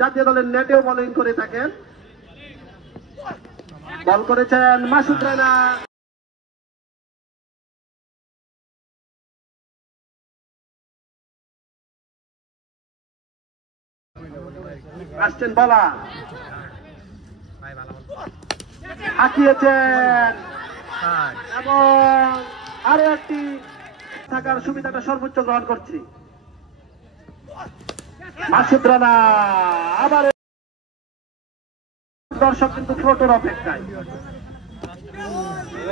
জাতীয় দলের নেটেও বোলিং করে থাকেন। বল করেছেন মাসুদ রানা। আসছেন বলা, হাঁকিয়েছেন এবং আরো একটি থাকার সুবিধাটা সর্বোচ্চ গ্রহণ করছি। মাসুদ রানা আবার দর্শক কিন্তু ফটোর অপেক্ষায়।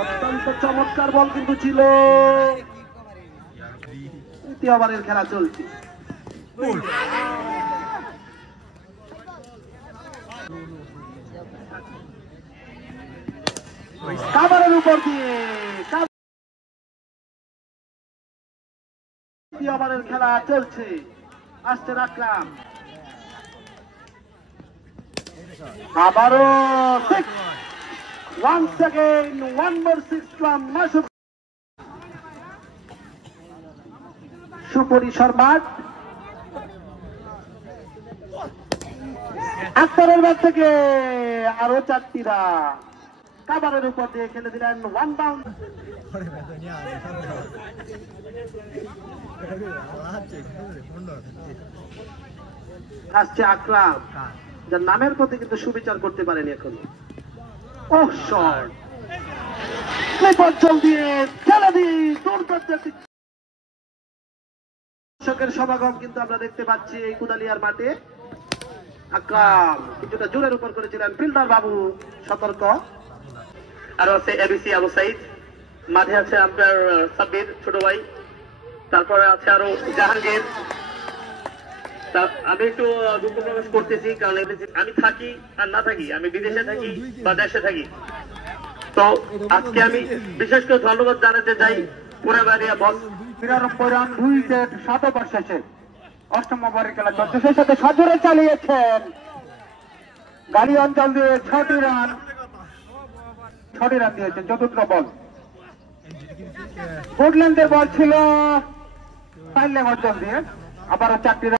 অত্যন্ত চমৎকার বল কিন্তু ছিল। তৃতীয় ওভারের খেলা চলছে। কাভারের উপর দিয়ে তৃতীয় ওভারের খেলা চলছে। আসছেন আকরাম, আবারও once again one more six from Masud. সুপরিসর মাঠ, আক্তারের ব্যাট থেকে আরো 4টি রান। কাভারের উপর দিয়ে খেলে দিলেন ওয়ান বাউন্ড। আসছে আকরাম, যার নামের প্রতি কিন্তু সুবিচার করতে পারেনি এখন। ও শট, স্লিপার জল দিয়ে খেলে দিই দুর্দান্ত। দর্শকের সমাগম কিন্তু আমরা দেখতে পাচ্ছি এই কুদালিয়ার মাঠে। আকরাম কিছুটা জোরের উপর করেছিলেন, ফিল্ডার বাবু সতর্ক। আর আছে এবিসি আবু সাইদ, মাঠে আছে আম্পায়ার সাব্বির ছোট ভাই, তারপরে আছে আরো জাহাঙ্গীর। আমি একটু দুঃখ প্রকাশ করতেছি, কারণ আমি থাকি আর না থাকি, আমি বিদেশে থাকি বা দেশে থাকি। তো আজকে আমি বিশেষ করে ধন্যবাদ জানাতে চাই পুরাবাড়িয়া বস। 93 রান 2 উইকেট 7 ওভার শেষে 8ম ওভারের খেলা চলছে। সেই সাথে সজোরে চালিয়েছেন গাড়ি অঞ্চল দিয়ে 6টি রান দিয়েছেন। চতুর্থ বল গুডল্যান্ডের বল ছিল 5 লেগ অঞ্চল দিয়ে, আবারও 4টি রান।